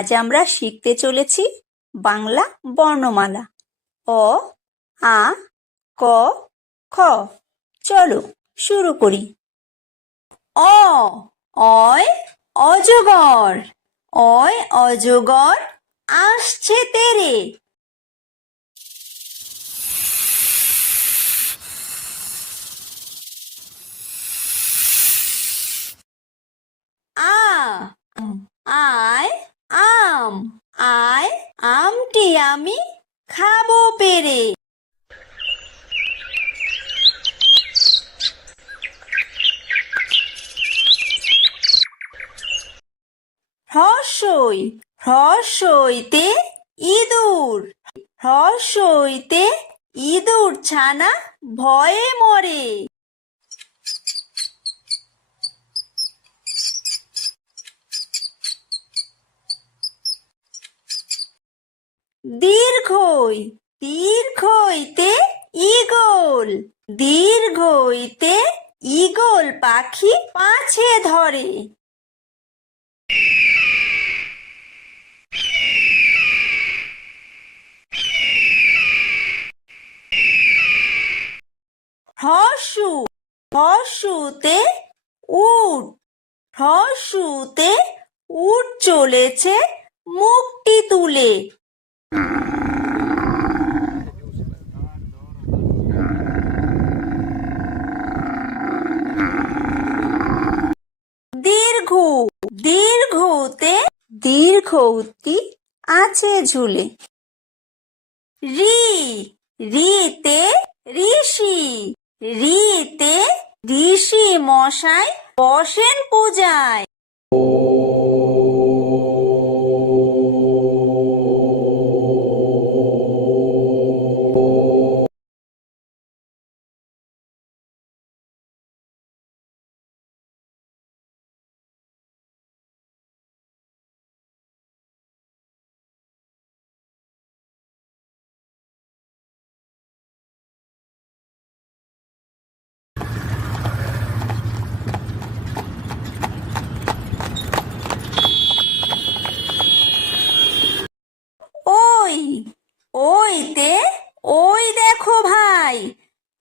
আজ আমরা শিখতে চলেছি বাংলা বর্ণমালা অ, আ, ক, খ। চলো শুরু করি। অ, অয় অজগর, অয় অজগর আসছে তেরে। আ, আয় আম, আয় আমটি আমি খাবো পেরে। হ্রস্বই, হ্রস্বইতে ইঁদুর, হ্রস্বইতে ইঁদুর ছানা ভয়ে মরে। দীর্ঘই, দীর্ঘইতে ঈগল, দীর্ঘইতে ঈগল পাখি পাছে ধরে। হ্রস্ব, হ্রস্বতে উট, হ্রস্বতে উট চলেছে মুখটি তুলে। দীর্ঘ, দীর্ঘতে দীর্ঘউতি আছে ঝুলে। রি, রিতে ঋষি, রিতে ঋষি মশাই বসেন পূজায়। ওই, ওইতে ওই দেখো ভাই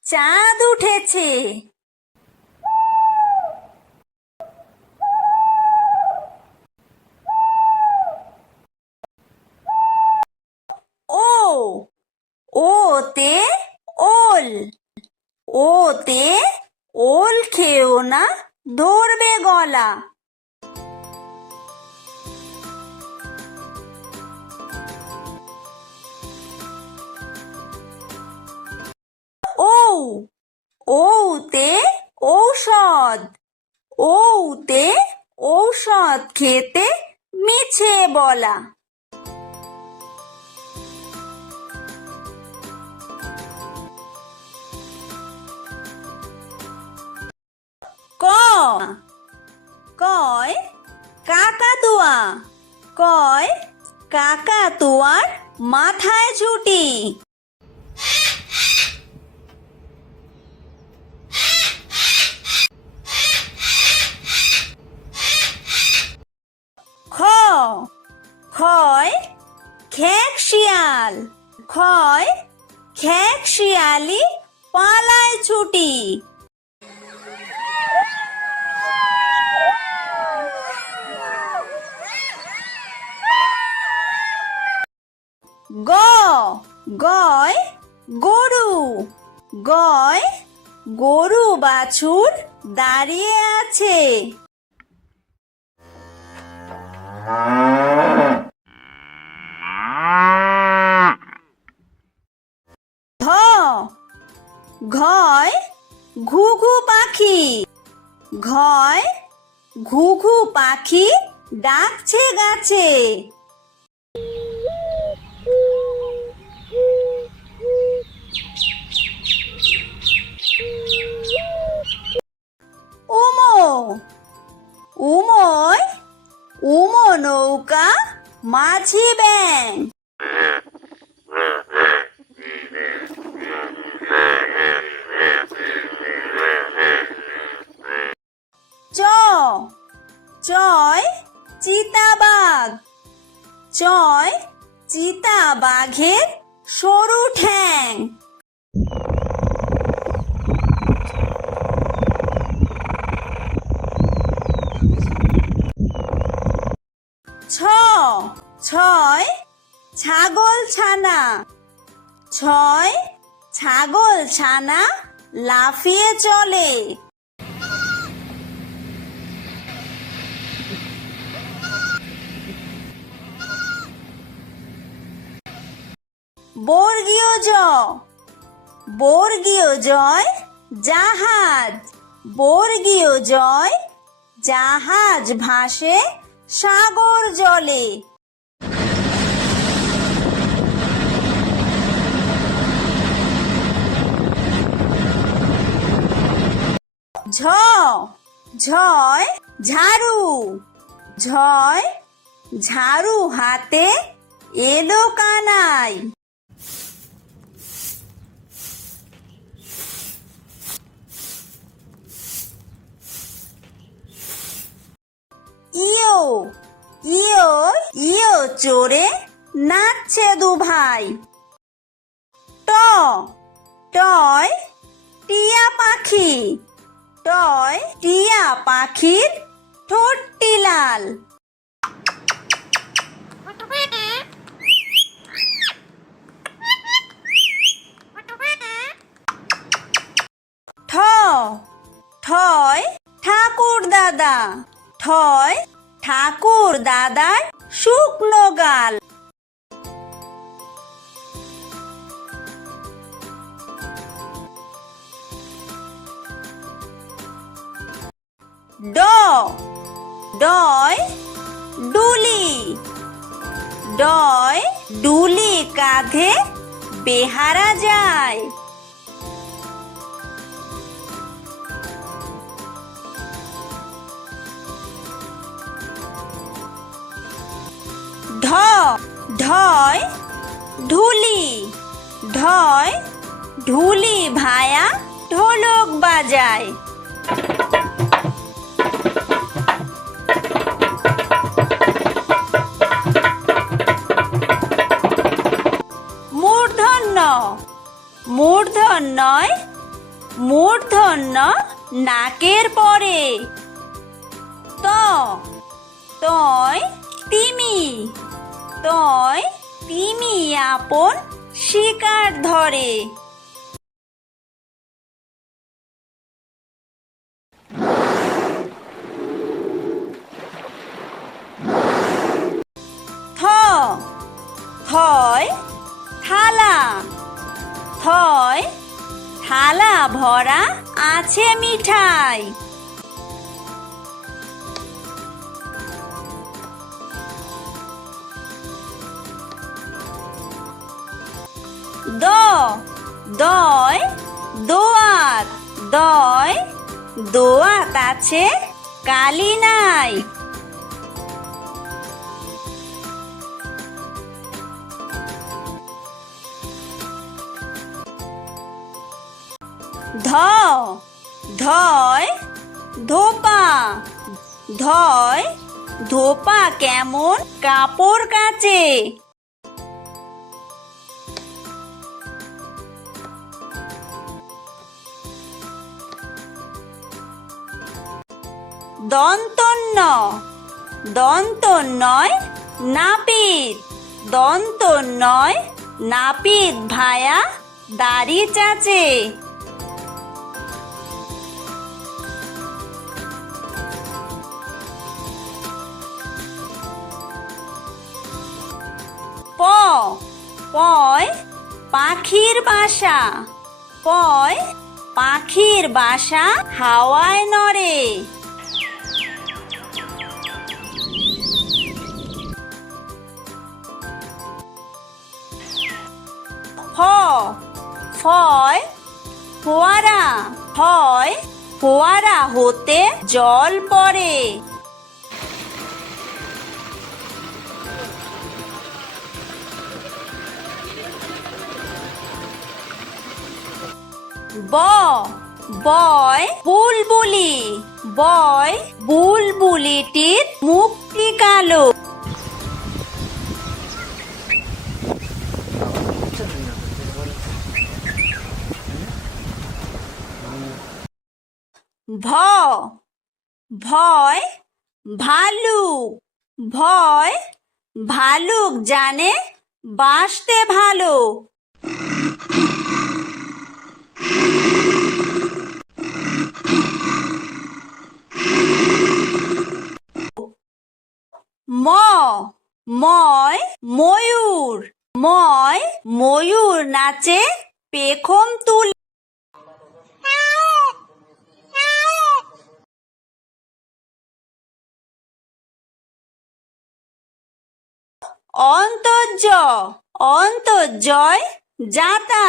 চাঁদ উঠেছে। ও, ওতে ওল, ওতে ওল খেও না ধরবে গলা। ও, ওতে ঔষধ, ওতে ঔষধ খেতে মিছে বলা। ক, কয় কাকাতুয়া, কয় কাকাতুয়ার মাথায় ঝুঁটি। খ, খয় খেক শিয়াল, খয় খেক শিয়ালি পালায় ছুটি। গ, গয় গরু, গয় গরু বাছুর দাঁড়িয়ে আছে। ঘ, ঘয় ঘুঘু পাখি, ঘয় ঘুঘু পাখি ডাকছে গাছে। উমো, উময় উমো নৌকা মাঝি ব্যাং। চ, চয় চিতাবাঘ, চয় চিতা বাঘের সরু ঠ্যাং। ছ ছয় ছাগল ছানা। ছয় ছাগল ছানা লাফিয়ে চলে। বর্গীয় জ বর্গীয় জয় জাহাজ। বর্গীয় জয় জাহাজ ভাসে সাগর জলে। ঝ ঝয় ঝাড়ু। ঝয় ঝাড়ু হাতে এলো কানাই। ইয়ো ইয়ো ইয়ো চড়ে নাচছে দুভাই। ট টয় টিয়া পাখি। টয় টিয়া পাখির ঠোঁটটি লাল। ঠ ঠয় ঠাকুর দাদা। ঠয় ঠাকুর দাদার শুকনো গাল। ড ডয় ডুলি। ডয় ডুলি কাঁধে বেহারা যায়। ঢ ঢয় ঢুলি। ঢয় ঢুলি ভায়া ঢোলক বাজায়। মূর্ধন্য মূর্ধন্যয় মূর্ধন্য নাকের পরে। ত তয় তিমি। তয় তিমি আপন শিকার ধরে। থ থয় থালা। থয় থালা ভরা আছে মিঠাই। দ দয় দোয়াত। দয় দোয়াত আছে কালি নাই। ধ ধয় ধোপা। ধয় ধোপা কেমন কাপড় কাচে। দন্তন্য দন্তন্যয় নাপিত। দন্তন্যয় নাপিত ভায়া দাড়ি চাচে। প পয় পাখির বাসা। পয় পাখির বাসা হাওয়ায় নড়ে। ফ ফয় ফোয়ারা। ফয় ফোয়ারা হতে জল পড়ে। ব বয় বুলবুলি। বয় বুলবুলিটির মুখটি কালো। ভ ভয় ভালুক ভয় ভালুক জানে বাসতে ভালো। ম ময় ময়ূর ময় ময়ূর নাচে পেখম তুলে। অন্তর্য অন্তর্জয় যাতা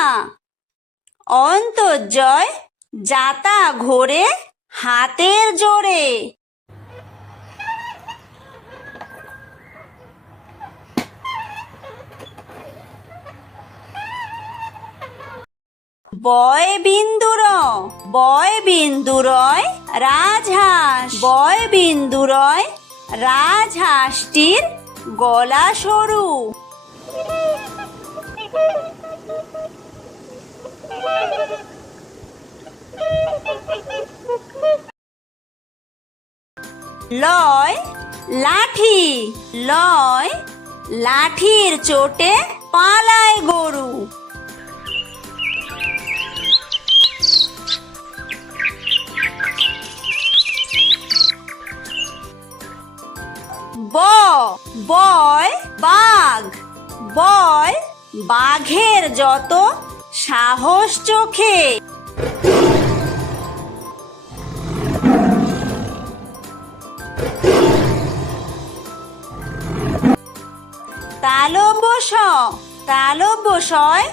অন্তর্জয় যাতা ঘোরে হাতের জোরে। বয় বিন্দুরয় রাজহাঁস বয় বিন্দুরয় রাজহাঁসটির গলা সরু। লয় লাঠি লয় লাঠির চোটে পালায় গরু। বয় বাঘ বয় বাঘের যত সাহস চোখে। তালব্যশয়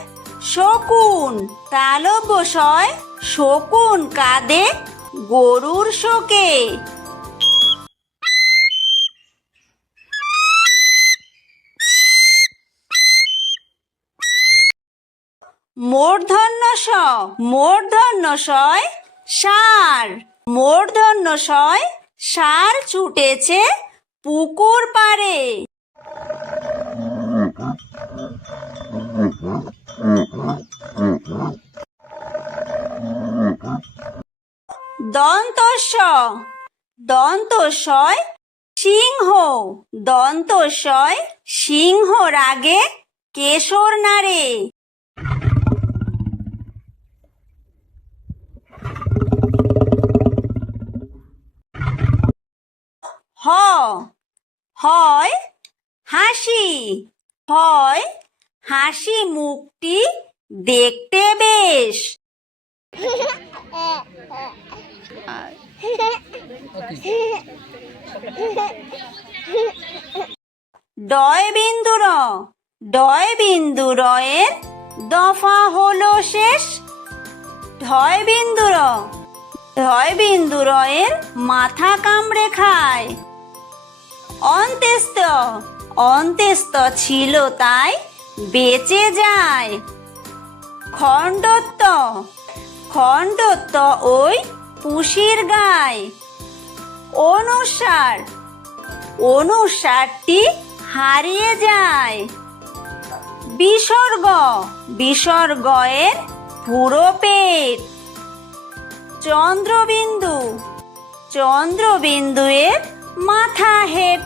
শকুন তালব্যশয় শকুন কাঁদে গরুর শোকে। মূর্ধন্যশয় ষাঁড় মূর্ধন্যশয় ষাঁড় ছুটেছে পুকুর পাড়ে। দন্তস্বয় সিংহ দন্তস্বয় সিংহ রাগে কেশর নাড়ে। হয় হাসি মুখটি দেখতে বেশ। ডয় বিন্দুরয়ের দফা হলো শেষ। ঢয় বিন্দুরয়ের মাথা কামড়ে খায়। অন্ত্যেস্ত ছিল তাই বেঁচে যায়। খণ্ডত্ব ওই পুষির গায়। অনুসারটি হারিয়ে যায়। বিসর্গয়ের পুরো পেট। চন্দ্রবিন্দুয়ের মাথা হেঁট।